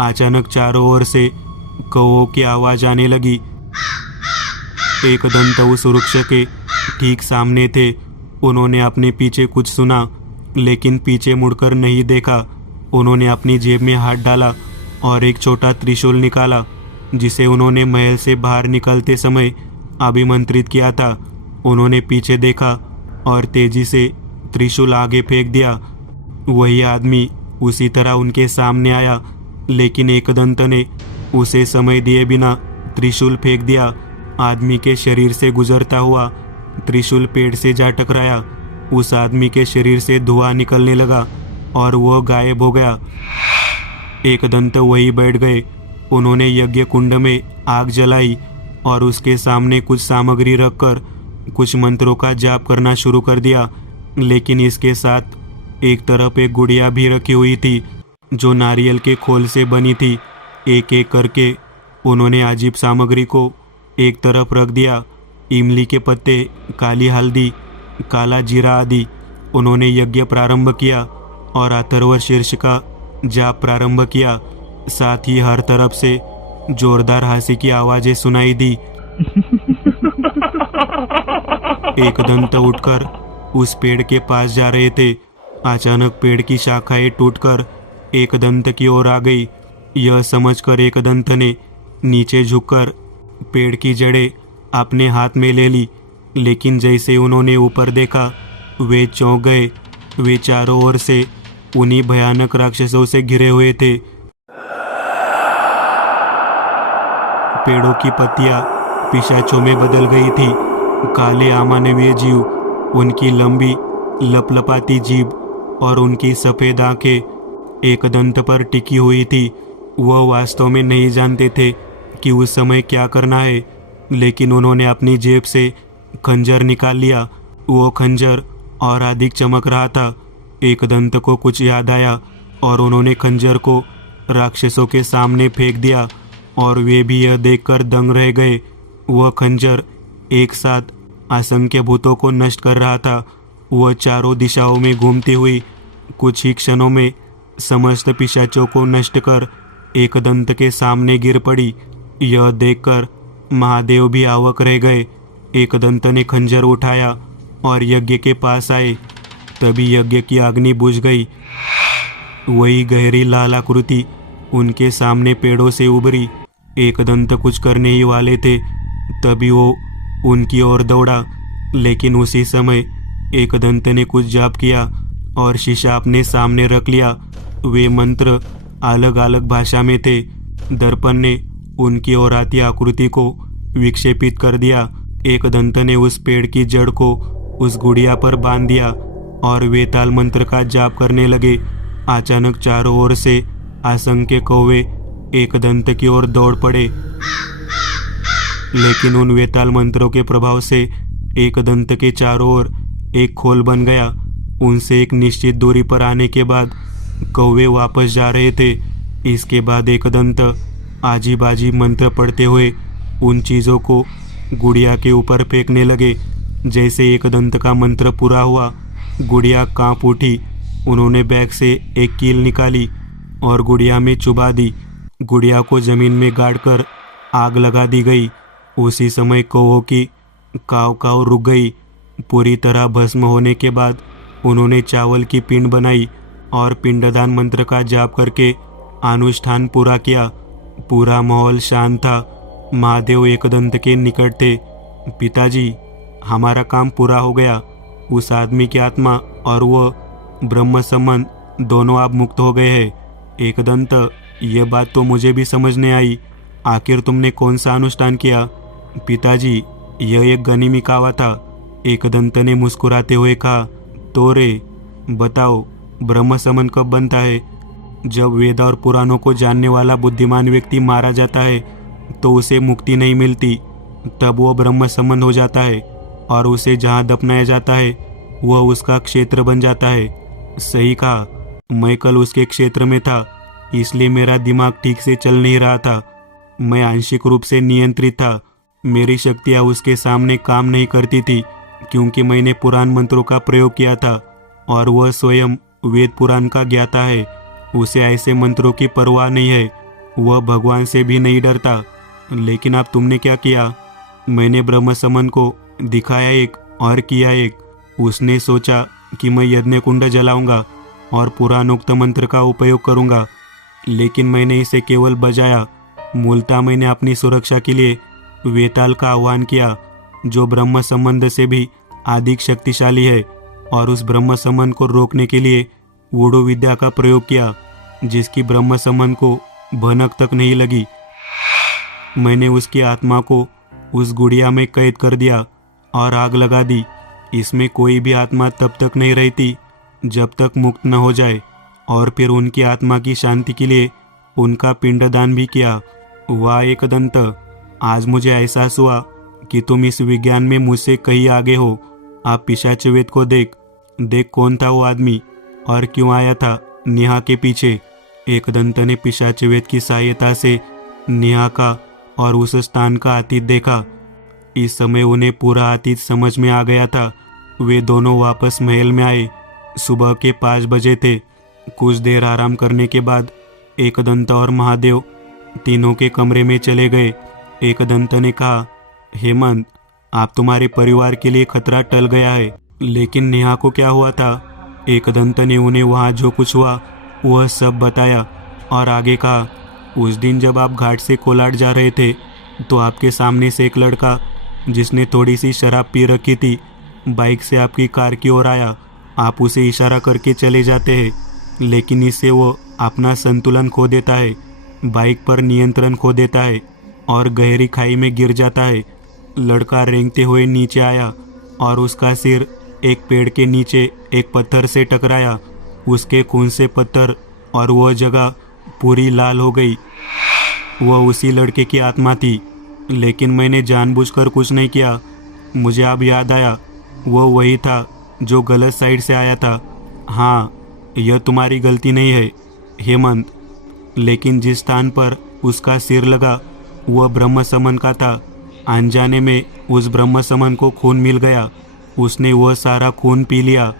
अचानक चारों ओर से कौओं की आवाज आने लगी। एकदंत उस वृक्ष के ठीक सामने थे। उन्होंने अपने पीछे कुछ सुना, लेकिन पीछे मुड़कर नहीं देखा। उन्होंने अपनी जेब में हाथ डाला और एक छोटा त्रिशूल निकाला, जिसे उन्होंने महल से बाहर निकलते समय अभिमंत्रित किया था। उन्होंने पीछे देखा और तेजी से त्रिशूल आगे फेंक दिया। वही आदमी उसी तरह उनके सामने आया, लेकिन एकदंत ने उसे समय दिए बिना त्रिशूल फेंक दिया। आदमी के शरीर से गुजरता हुआ त्रिशूल पेड़ से जा टकराया। उस आदमी के शरीर से धुआं निकलने लगा और वह गायब हो गया। एकदंत वहीं बैठ गए। उन्होंने यज्ञ कुंड में आग जलाई और उसके सामने कुछ सामग्री रखकर कुछ मंत्रों का जाप करना शुरू कर दिया। लेकिन इसके साथ एक तरफ एक गुड़िया भी रखी हुई थी, जो नारियल के खोल से बनी थी। एक एक करके उन्होंने अजीब सामग्री को एक तरफ रख दिया। इमली के पत्ते, काली हल्दी, काला जीरा आदि। उन्होंने यज्ञ प्रारंभ किया और अथर्व शीर्ष का जाप प्रारंभ किया। साथ ही हर तरफ से जोरदार हंसी की आवाजें सुनाई दी। एकदंत उठकर उस पेड़ के पास जा रहे थे। अचानक पेड़ की शाखाएं टूटकर एकदंत की ओर आ गई। यह समझकर एकदंत ने नीचे झुककर पेड़ की जड़ें अपने हाथ में ले ली। लेकिन जैसे उन्होंने ऊपर देखा, वे चौंक गए। वे चारों ओर से उन्हीं भयानक राक्षसों से घिरे हुए थे। पेड़ों की पत्तियां पिशाचों में बदल गई थी। काले अमानवीय जीव, उनकी लंबी लपलपाती जीभ और उनकी सफ़ेद आंखें एकदंत पर टिकी हुई थी। वह वास्तव में नहीं जानते थे कि उस समय क्या करना है, लेकिन उन्होंने अपनी जेब से खंजर निकाल लिया। वो खंजर और अधिक चमक रहा था। एकदंत को कुछ याद आया और उन्होंने खंजर को राक्षसों के सामने फेंक दिया और वे भी यह देखकर दंग रह गए। वह खंजर एक साथ असंख्य भूतों को नष्ट कर रहा था। वह चारों दिशाओं में घूमती हुई कुछ ही क्षणों में समस्त पिशाचों को नष्ट कर एकदंत के सामने गिर पड़ी। यह देखकर महादेव भी अवाक रह गए। एकदंत ने खंजर उठाया और यज्ञ के पास आए। तभी यज्ञ की अग्नि बुझ गई। वही गहरी लाल आकृति उनके सामने पेड़ों से उभरी। एकदंत कुछ करने ही वाले थे, तभी वो उनकी ओर दौड़ा। लेकिन उसी समय एकदंत ने कुछ जाप किया और शीशा अपने सामने रख लिया। वे मंत्र अलग अलग भाषा में थे। दर्पण ने उनकी ओर आती आकृति को विक्षेपित कर दिया। एकदंत ने उस पेड़ की जड़ को उस गुड़िया पर बांध दिया और वेताल मंत्र का जाप करने लगे। अचानक चारों ओर से असंख्य कौवे एकदंत की ओर दौड़ पड़े, लेकिन उन वेताल मंत्रों के प्रभाव से एकदंत के चारों ओर एक खोल बन गया। उनसे एक निश्चित दूरी पर आने के बाद कौवे वापस जा रहे थे। इसके बाद एकदंत आजी बाजी मंत्र पढ़ते हुए उन चीज़ों को गुड़िया के ऊपर फेंकने लगे। जैसे एकदंत का मंत्र पूरा हुआ, गुड़िया कांप उठी। उन्होंने बैग से एक कील निकाली और गुड़िया में चुभा दी। गुड़िया को जमीन में गाड़कर आग लगा दी गई। उसी समय कौवों की काव काव रुक गई। पूरी तरह भस्म होने के बाद उन्होंने चावल की पिंड बनाई और पिंडदान मंत्र का जाप करके अनुष्ठान पूरा किया। पूरा माहौल शांत था। महादेव एकदंत के निकट थे। पिताजी, हमारा काम पूरा हो गया। उस आदमी की आत्मा और वह ब्रह्म संबंध दोनों अब मुक्त हो गए हैं। एकदंत, ये बात तो मुझे भी समझ नहीं आई। आखिर तुमने कौन सा अनुष्ठान किया? पिताजी, यह एक गनिमी कावा था। एकदंत ने मुस्कुराते हुए कहा। तो रे बताओ, ब्रह्म समन कब बनता है? जब वेद और पुराणों को जानने वाला बुद्धिमान व्यक्ति मारा जाता है तो उसे मुक्ति नहीं मिलती, तब वो ब्रह्म समन हो जाता है और उसे जहाँ दफनाया जाता है वह उसका क्षेत्र बन जाता है। सही कहा, मैं कल उसके क्षेत्र में था, इसलिए मेरा दिमाग ठीक से चल नहीं रहा था। मैं आंशिक रूप से नियंत्रित था। मेरी शक्तियाँ उसके सामने काम नहीं करती थी क्योंकि मैंने पुराण मंत्रों का प्रयोग किया था और वह स्वयं वेद पुराण का ज्ञाता है। उसे ऐसे मंत्रों की परवाह नहीं है, वह भगवान से भी नहीं डरता। लेकिन अब तुमने क्या किया? मैंने ब्रह्म समन को दिखाया एक और किया एक। उसने सोचा कि मैं यज्ञ कुंड जलाऊंगा और पुराणोक्त मंत्र का उपयोग करूंगा, लेकिन मैंने इसे केवल बजाया। मूलतः मैंने अपनी सुरक्षा के लिए वेताल का आह्वान किया, जो ब्रह्म संबंध से भी अधिक शक्तिशाली है, और उस ब्रह्म समन को रोकने के लिए वुडो विद्या का प्रयोग किया, जिसकी ब्रह्म समन को भनक तक नहीं लगी। मैंने उसकी आत्मा को उस गुड़िया में कैद कर दिया और आग लगा दी। इसमें कोई भी आत्मा तब तक नहीं रहती जब तक मुक्त न हो जाए, और फिर उनकी आत्मा की शांति के लिए उनका पिंडदान भी किया। वाह एकदंत, आज मुझे एहसास हुआ कि तुम इस विज्ञान में मुझसे कहीं आगे हो। आप पिशाचवेद को देख कौन था वो आदमी और क्यों आया था नेहा के पीछे। एकदंत ने पिशाचवेद की सहायता से नेहा का और उस स्थान का अतीत देखा। इस समय उन्हें पूरा अतीत समझ में आ गया था। वे दोनों वापस महल में आए। सुबह के 5 बजे थे। कुछ देर आराम करने के बाद एकदंत और महादेव तीनों के कमरे में चले गए। एकदंत ने कहा, हेमंत, आप तुम्हारे परिवार के लिए खतरा टल गया है, लेकिन नेहा को क्या हुआ था? एकदंत ने उन्हें वहाँ जो कुछ हुआ वह सब बताया और आगे कहा, उस दिन जब आप घाट से कोलाड जा रहे थे तो आपके सामने से एक लड़का जिसने थोड़ी सी शराब पी रखी थी बाइक से आपकी कार की ओर आया। आप उसे इशारा करके चले जाते हैं, लेकिन इससे वो अपना संतुलन खो देता है, बाइक पर नियंत्रण खो देता है और गहरी खाई में गिर जाता है। लड़का रेंगते हुए नीचे आया और उसका सिर एक पेड़ के नीचे एक पत्थर से टकराया। उसके खून से पत्थर और वह जगह पूरी लाल हो गई। वह उसी लड़के की आत्मा थी, लेकिन मैंने जानबूझकर कुछ नहीं किया। मुझे अब याद आया, वह वही था जो गलत साइड से आया था। हाँ, यह तुम्हारी गलती नहीं है हेमंत, लेकिन जिस स्थान पर उसका सिर लगा वह ब्रह्म समन का था। अनजाने में उस ब्रह्म समन को खून मिल गया। उसने वह सारा खून पी लिया।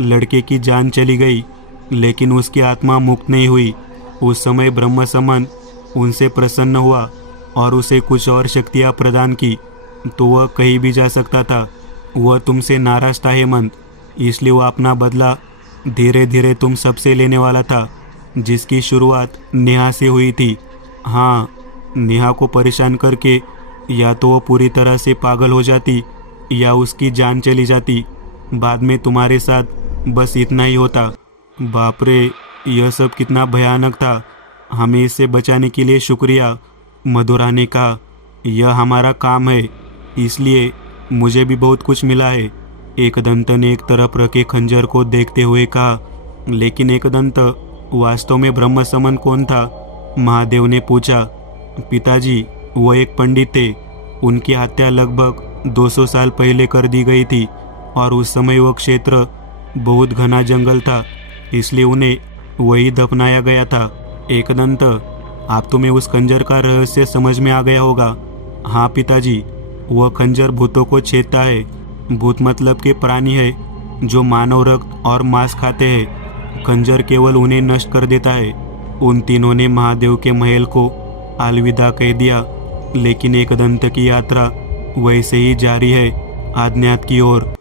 लड़के की जान चली गई, लेकिन उसकी आत्मा मुक्त नहीं हुई। उस समय ब्रह्म समन उनसे प्रसन्न हुआ और उसे कुछ और शक्तियाँ प्रदान की, तो वह कहीं भी जा सकता था। वह तुमसे नाराज था हेमंत, इसलिए वह अपना बदला धीरे धीरे तुम सबसे लेने वाला था, जिसकी शुरुआत नेहा से हुई थी। हाँ, नेहा को परेशान करके या तो वो पूरी तरह से पागल हो जाती या उसकी जान चली जाती। बाद में तुम्हारे साथ बस इतना ही होता। बाप रे, यह सब कितना भयानक था। हमें इससे बचाने के लिए शुक्रिया। मधुरा ने कहा, यह हमारा काम है, इसलिए मुझे भी बहुत कुछ मिला है। एकदंत ने एक तरफ रखे खंजर को देखते हुए कहा, लेकिन एकदंत, वास्तव में ब्रह्म समन कौन था? महादेव ने पूछा। पिताजी, वह एक पंडित थे। उनकी हत्या लगभग 200 साल पहले कर दी गई थी और उस समय वह क्षेत्र बहुत घना जंगल था, इसलिए उन्हें वही दफनाया गया था। एकदंत, आप तुम्हें उस खंजर का रहस्य समझ में आ गया होगा। हाँ पिताजी, वह खंजर भूतों को छेदता है। भूत मतलब के प्राणी है जो मानव रक्त और मांस खाते हैं। खंजर केवल उन्हें नष्ट कर देता है। उन तीनों ने महादेव के महल को अलविदा कह दिया, लेकिन एकदंत की यात्रा वैसे ही जारी है, अज्ञात की ओर।